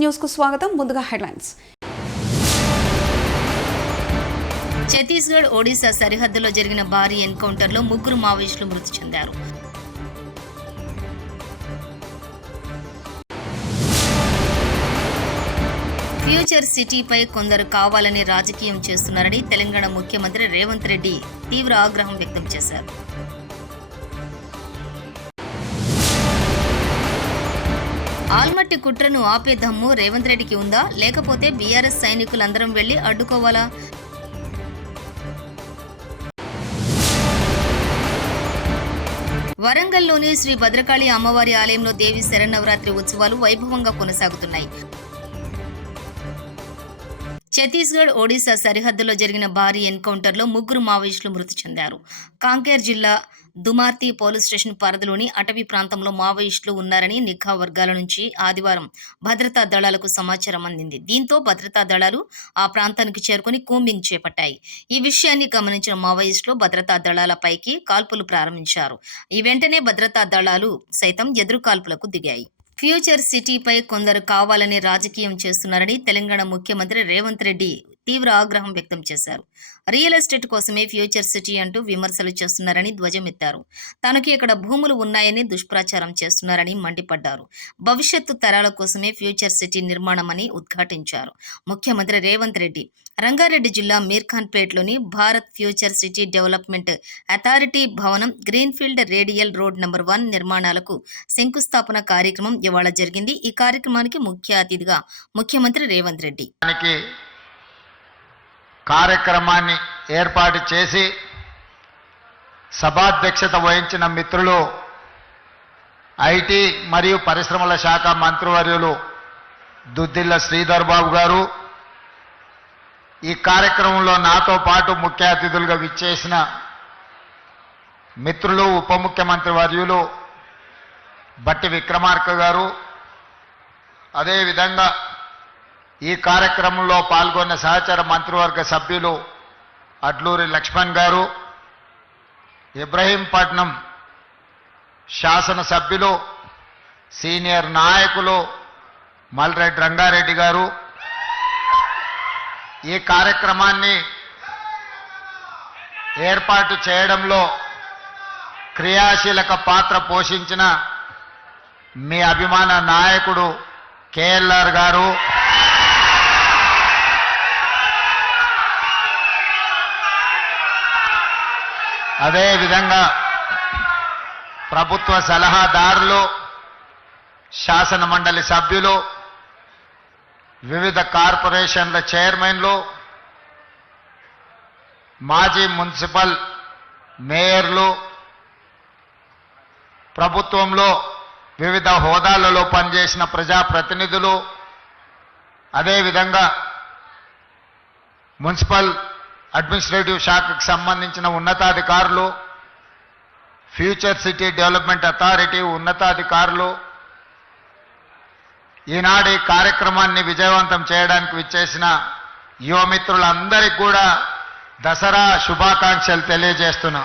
News కు స్వాగతం. ముందుగా హెడ్లైన్స్. ఛత్తీస్గఢ్ ఒడిశా సరిహద్దులో జరిగిన భారీ ఎన్కౌంటర్లో 3 మావోయిస్టులు మృతి చెందారు. ఫ్యూచర్ సిటీపై కొందరు కావాలని రాజకీయం చేస్తున్నారని తెలంగాణ ముఖ్యమంత్రి రేవంత్ రెడ్డి తీవ్ర ఆగ్రహం వ్యక్తం చేశారు. ఆల్మట్టి కుట్రను ఆపే దమ్ము రేవంత్ రెడ్డికి ఉందా, లేకపోతే బీఆర్ఎస్ సైనికులందరం వెళ్లి అడ్డుకోవాలా? వరంగల్లోని శ్రీ భద్రకాళి అమ్మవారి ఆలయంలో దేవి శరన్నవరాత్రి ఉత్సవాలు వైభవంగా కొనసాగుతున్నాయి. ఛత్తీస్గఢ్ ఒడిశా సరిహద్దులో జరిగిన భారీ ఎన్కౌంటర్లో 3 మావోయిస్టులు మృతి చెందారు. కాంకేర్ జిల్లా దుమార్తి పోలీస్ స్టేషన్ పరిధిలోని అటవీ ప్రాంతంలో మావోయిస్టులు ఉన్నారని నిఘా వర్గాల నుంచి ఆదివారం భద్రతా దళాలకు సమాచారం అందింది. దీంతో భద్రతా దళాలు ఆ ప్రాంతానికి చేరుకుని కూంబింగ్ చేపట్టాయి. ఈ విషయాన్ని గమనించిన మావోయిస్టులు భద్రతా దళాలపైకి కాల్పులు ప్రారంభించారు. ఈ వెంటనే భద్రతా దళాలు సైతం ఎదురు కాల్పులకు దిగాయి. ఫ్యూచర్ సిటీపై కొందరు కావాలని రాజకీయం చేస్తున్నారని తెలంగాణ ముఖ్యమంత్రి రేవంత్ రెడ్డి తీవ్ర ఆగ్రహం వ్యక్తం చేశారు. రియల్ ఎస్టేట్ కోసమే ఫ్యూచర్ సిటీ అంటూ విమర్శలు చేస్తున్నారని ధ్వజమెత్తారు. తనకు ఇక్కడ భూములు ఉన్నాయని దుష్ప్రచారం చేస్తున్నారని మండిపడ్డారు. భవిష్యత్తు తరాల కోసమే ఫ్యూచర్ సిటీ నిర్మాణమని ఉద్ఘాటించారు. ముఖ్యమంత్రి రేవంత్ రెడ్డి రంగారెడ్డి జిల్లా మీర్ఖాన్పేట్లోని Bharat future city development authority భవనం గ్రీన్ఫీల్డ్ రేడియల్ రోడ్ నంబర్ 1 నిర్మాణాలకు శంకుస్థాపన కార్యక్రమం ఇవాళ జరిగింది. ఈ కార్యక్రమానికి ముఖ్య అతిథిగా ముఖ్యమంత్రి రేవంత్ రెడ్డి కార్యక్రమాన్ని ఏర్పాటు చేసి సభాధ్యక్షత వహించిన మిత్రులు ఐటీ మరియు పరిశ్రమల శాఖ మంత్రివర్యులు దుద్దిల్ల శ్రీధర్ బాబు గారు, ఈ కార్యక్రమంలో నాతో పాటు ముఖ్య అతిథులుగా విచ్చేసిన మిత్రులు ఉప ముఖ్యమంత్రి వర్యులు బట్టి విక్రమార్క గారు, అదేవిధంగా ఈ కార్యక్రమంలో పాల్గొన్న సహచర మంత్రివర్గ సభ్యులు అడ్లూరి లక్ష్మణ్ గారు, ఇబ్రహీంపట్నం శాసనసభ్యులు సీనియర్ నాయకులు మల్రెడ్డి రంగారెడ్డి గారు, ఈ కార్యక్రమాన్ని ఏర్పాటు చేయడంలో క్రియాశీలక పాత్ర పోషించిన మీ అభిమాన నాయకుడు కేఎల్ఆర్ గారు, అదేవిధంగా ప్రభుత్వ సలహాదారులు, శాసన మండలి సభ్యులు, వివిధ కార్పొరేషన్ల చైర్మన్లు, మాజీ మున్సిపల్ మేయర్లు, ప్రభుత్వంలో వివిధ హోదాలలో పనిచేసిన ప్రజాప్రతినిధులు, అదేవిధంగా మున్సిపల్ అడ్మినిస్ట్రేటివ్ శాఖకు సంబంధించిన ఉన్నతాధికారులు, ఫ్యూచర్ సిటీ డెవలప్మెంట్ అథారిటీ ఉన్నతాధికారులు, ఈనాడు ఈ కార్యక్రమాన్ని విజయవంతం చేయడానికి విచ్చేసిన యువమిత్రులందరికీ కూడా దసరా శుభాకాంక్షలు తెలియజేస్తున్నా.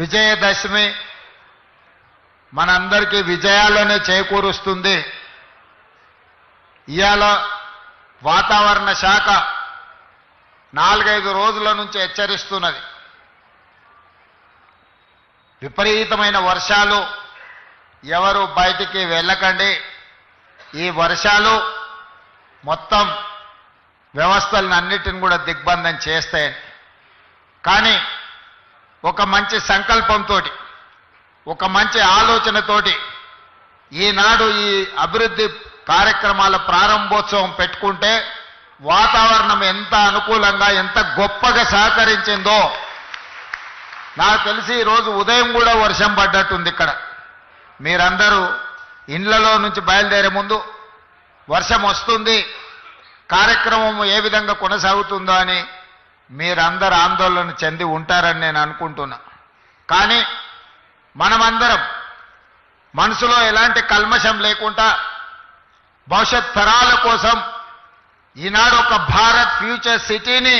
విజయదశమి మనందరికీ విజయాలనే చేకూరుస్తుంది. ఇవాళ వాతావరణ శాఖ 4-5 రోజుల నుంచి హెచ్చరిస్తున్నది. విపరీతమైన వర్షాలు, ఎవరు బయటికి వెళ్ళకండి, ఈ వర్షాలు మొత్తం వ్యవస్థలను అన్నిటిని కూడా దిగ్బంధం చేస్తాయని. కానీ ఒక మంచి సంకల్పంతో, ఒక మంచి ఆలోచనతోటి ఈనాడు ఈ అభివృద్ధి కార్యక్రమాల ప్రారంభోత్సవం పెట్టుకుంటే వాతావరణం ఎంత అనుకూలంగా ఎంత గొప్పగా సహకరించిందో నాకు తెలిసి ఈరోజు ఉదయం కూడా వర్షం పడ్డట్టుంది. ఇక్కడ మీరందరూ ఇండ్లలో నుంచి బయలుదేరే ముందు వర్షం వస్తుంది, కార్యక్రమం ఏ విధంగా కొనసాగుతుందో అని మీరందరూ ఆందోళన చెంది ఉంటారని నేను అనుకుంటున్నా. కానీ మనమందరం మనసులో ఎలాంటి కల్మషం లేకుండా భవిష్యత్ తరాల కోసం ఈనాడు ఒక భారత్ ఫ్యూచర్ సిటీని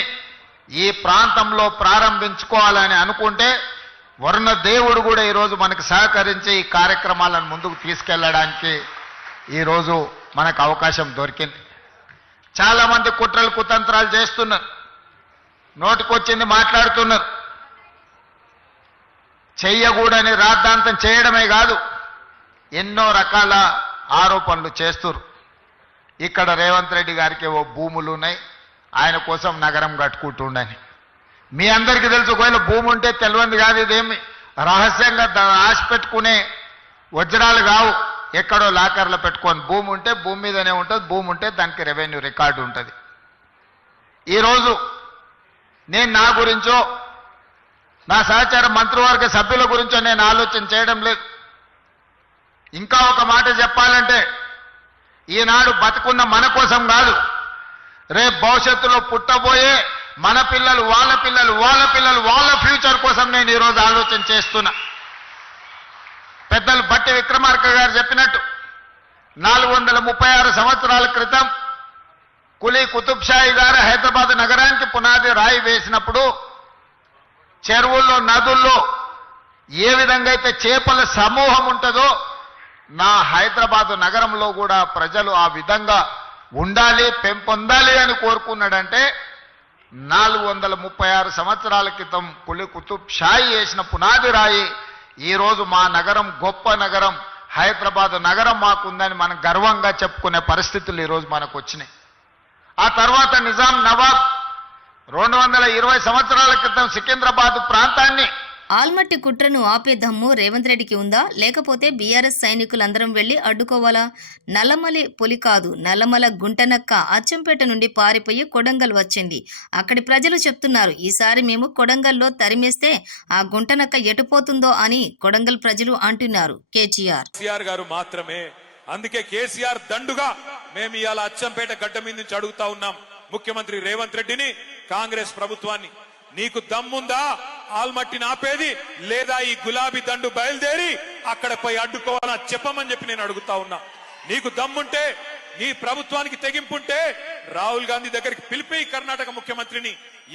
ఈ ప్రాంతంలో ప్రారంభించుకోవాలని అనుకుంటే వరుణ దేవుడు కూడా ఈరోజు మనకు సహకరించి ఈ కార్యక్రమాలను ముందుకు తీసుకెళ్లడానికి ఈరోజు మనకు అవకాశం దొరికింది. చాలామంది కుట్రలు కుతంత్రాలు చేస్తున్నారు, నోటికొచ్చింది మాట్లాడుతున్నారు. చెయ్యకూడని రాద్ధాంతం చేయడమే కాదు, ఎన్నో రకాల ఆరోపణలు చేస్తున్నారు. ఇక్కడ రేవంత్ రెడ్డి గారికి ఓ భూములు ఉన్నాయి, ఆయన కోసం నగరం కట్టుకుంటుండని. మీ అందరికీ తెలుసు, ఒకవేళ భూమి ఉంటే తెలియంది కాదు, ఇదేమి రహస్యంగా ఆశ పెట్టుకునే వజ్రాలు కావు, ఎక్కడో లాకర్లో పెట్టుకొని. భూమి ఉంటే భూమి మీదనే ఉంటుంది, భూమి ఉంటే దానికి రెవెన్యూ రికార్డు ఉంటుంది. ఈరోజు నేను నా గురించో నా సహచార మంత్రివర్గ సభ్యుల గురించో నేను ఆలోచన చేయడం లేదు. ఇంకా ఒక మాట చెప్పాలంటే, ఈనాడు బతుకున్న మన కోసం కాదు, రేపు భవిష్యత్తులో పుట్టబోయే మన పిల్లలు, వాళ్ళ పిల్లలు, వాళ్ళ పిల్లలు, వాళ్ళ ఫ్యూచర్ కోసం నేను ఈరోజు ఆలోచన చేస్తున్నా. పెద్దలు బట్టి విక్రమార్క గారు చెప్పినట్టు 436 సంవత్సరాల క్రితం కులీ కుతుబ్ షాహీ గారు హైదరాబాద్ నగరానికి పునాది రాయి వేసినప్పుడు చెరువుల్లో, నదుల్లో ఏ విధంగా అయితే చేపల సమూహం ఉంటుందో, నా హైదరాబాదు నగరంలో కూడా ప్రజలు ఆ విధంగా ఉండాలి, పెంపొందాలి అని కోరుకున్నాడంటే 436 సంవత్సరాల క్రితం కులీ కుతుబ్ షాహీ వేసిన పునాది రాయి ఈరోజు మా నగరం, గొప్ప నగరం హైదరాబాద్ నగరం మాకుందని మనం గర్వంగా చెప్పుకునే పరిస్థితులు ఈరోజు మనకు వచ్చినాయి. ఆ తర్వాత నిజాం నవాబ్ 220 సంవత్సరాల క్రితం సికింద్రాబాద్ ప్రాంతాన్ని ఆల్మట్టి కుట్రను ఆపే దమ్ము రేవంత్ రెడ్డికి ఉందా, లేకపోతే బీఆర్ఎస్ సైనికులందరం వెళ్లి అడ్డుకోవాలా? నల్లమలి పులి కాదు, నల్లమల గుంటనక్క అచ్చంపేట నుండి పారిపోయి కొడంగల్ వచ్చింది. అక్కడి ప్రజలు చెప్తున్నారు, ఈసారి మేము కొడంగల్లో తరిమేస్తే ఆ గుంటనక్క ఎటుపోతుందో అని కొడంగల్ ప్రజలు అంటున్నారు. కేసీఆర్ గారు మాత్రమే. అందుకే కేసీఆర్ దండుగా మేము ఇవాళ అచ్చంపేట గడ్డ మీద నుంచి అడుగుతా ఉన్నాం ముఖ్యమంత్రి రేవంత్ రెడ్డిని, కాంగ్రెస్ ప్రభుత్వాన్ని, నీకు దమ్ముందా ఆల్మట్టిని ఆపేది, లేదా ఈ గులాబీ దండు బయలుదేరి అక్కడ పోయి అడ్డుకోవాలా చెప్పమని చెప్పి నేను అడుగుతా ఉన్నా. నీకు దమ్ముంటే, నీ ప్రభుత్వానికి తెగింపుంటే రాహుల్ గాంధీ దగ్గరికి పిలిపి కర్ణాటక ముఖ్యమంత్రిని,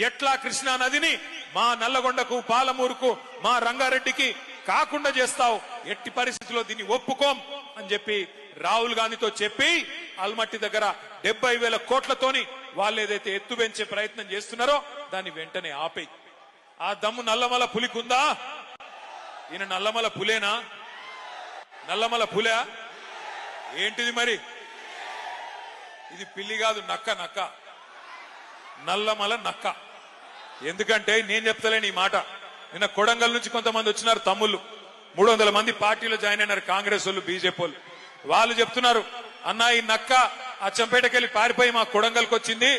ఎట్లా కృష్ణా నదిని మా నల్లగొండకు, పాలమూరుకు, మా రంగారెడ్డికి కాకుండా చేస్తావు, ఎట్టి పరిస్థితుల్లో దీన్ని ఒప్పుకోం అని చెప్పి రాహుల్ గాంధీతో చెప్పి ఆల్మట్టి దగ్గర 70,000 కోట్లతోని వాళ్ళు ఏదైతే ఎత్తు పెంచే ప్రయత్నం చేస్తున్నారో దాన్ని వెంటనే ఆపేయి. ఆ దమ్ము నల్లమల పులికుందా? ఈయన నల్లమల పులేనా? నల్లమల పులే ఏంటిది మరి? ఇది పిల్లి కాదు, నక్క. నక్క, నల్లమల నక్క. ఎందుకంటే నేను చెప్తలేను ఈ మాట. నిన్న కొడంగల్ నుంచి కొంతమంది వచ్చినారు తమ్ముళ్ళు, 300 మంది పార్టీలో జాయిన్ అయినారు, కాంగ్రెస్ వాళ్ళు, బీజేపీ వాళ్ళు. వాళ్ళు చెప్తున్నారు, అన్నా ఈ నక్క అచ్చంపేటకెళ్ళి పారిపోయి మా కొడంగల్కి వచ్చింది,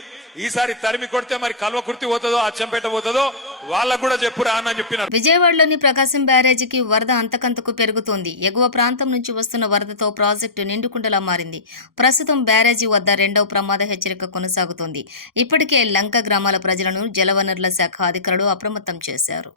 ఈసారి తరిమి కొడితే మరి కల్వకుర్తి పోతుందో అచ్చంపేట పోతుందో వాళ్ళకు కూడా చెప్పురా అని చెప్పినారు. విజయవాడలోని ప్రకాశం బ్యారేజీకి వరద అంతకంతకు పెరుగుతోంది. ఎగువ ప్రాంతం నుంచి వస్తున్న వరదతో ప్రాజెక్టు నిండుకుండలా మారింది. ప్రస్తుతం బ్యారేజీ వద్ద 2వ ప్రమాద హెచ్చరిక కొనసాగుతోంది. ఇప్పటికే లంక గ్రామాల ప్రజలను జలవనరుల శాఖ అధికారులు అప్రమత్తం చేశారు.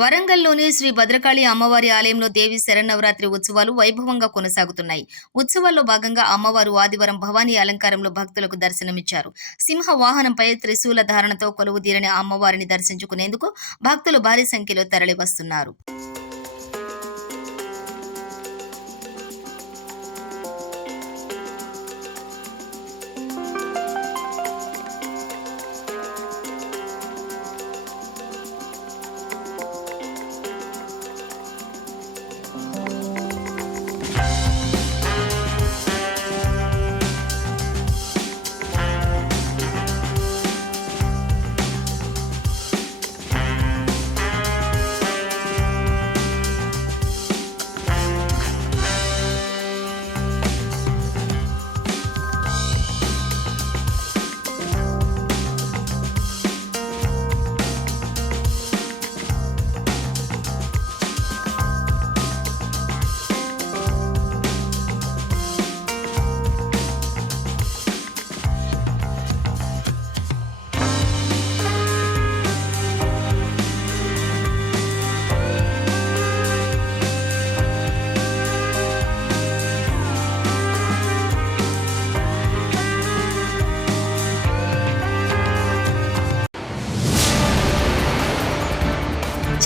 వరంగల్లోని శ్రీ భద్రకాళి అమ్మవారి ఆలయంలో దేవి శరన్నవరాత్రి ఉత్సవాలు వైభవంగా కొనసాగుతున్నాయి. ఉత్సవాల్లో భాగంగా అమ్మవారు ఆదివారం భవానీ అలంకారంలో భక్తులకు దర్శనమిచ్చారు. సింహ వాహనంపై త్రిశూల ధారణతో కొలువుదీరిన అమ్మవారిని దర్శించుకునేందుకు భక్తులు భారీ సంఖ్యలో తరలివస్తున్నారు.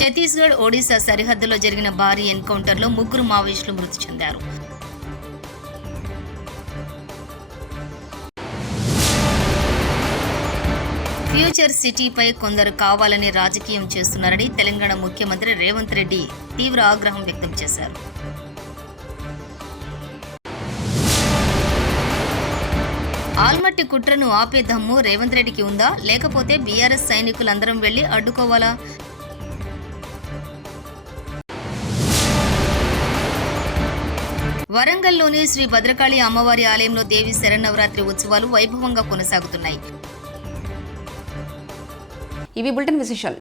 ఛత్తీస్గఢ్ ఒడిశా సరిహద్దులో జరిగిన భారీ ఎన్కౌంటర్లో 3 మావోయిస్టులు మృతి చెందారు. ఫ్యూచర్ సిటీపై కొందరు కావాలని రాజకీయం చేస్తున్నారని తెలంగాణ ముఖ్యమంత్రి రేవంత్ రెడ్డి తీవ్ర ఆగ్రహం వ్యక్తం చేశారు. ఆల్మట్టి కుట్రను ఆపే దమ్ము రేవంత్ రెడ్డికి ఉందా, లేకపోతే బీఆర్ఎస్ సైనికులందరం వెళ్లి అడ్డుకోవాలా? వరంగల్లోని శ్రీ భద్రకాళి అమ్మవారి ఆలయంలో దేవి శరన్నవరాత్రి ఉత్సవాలు వైభవంగా కొనసాగుతున్నాయి. ఇవి బులెటిన్ విశేషాలు.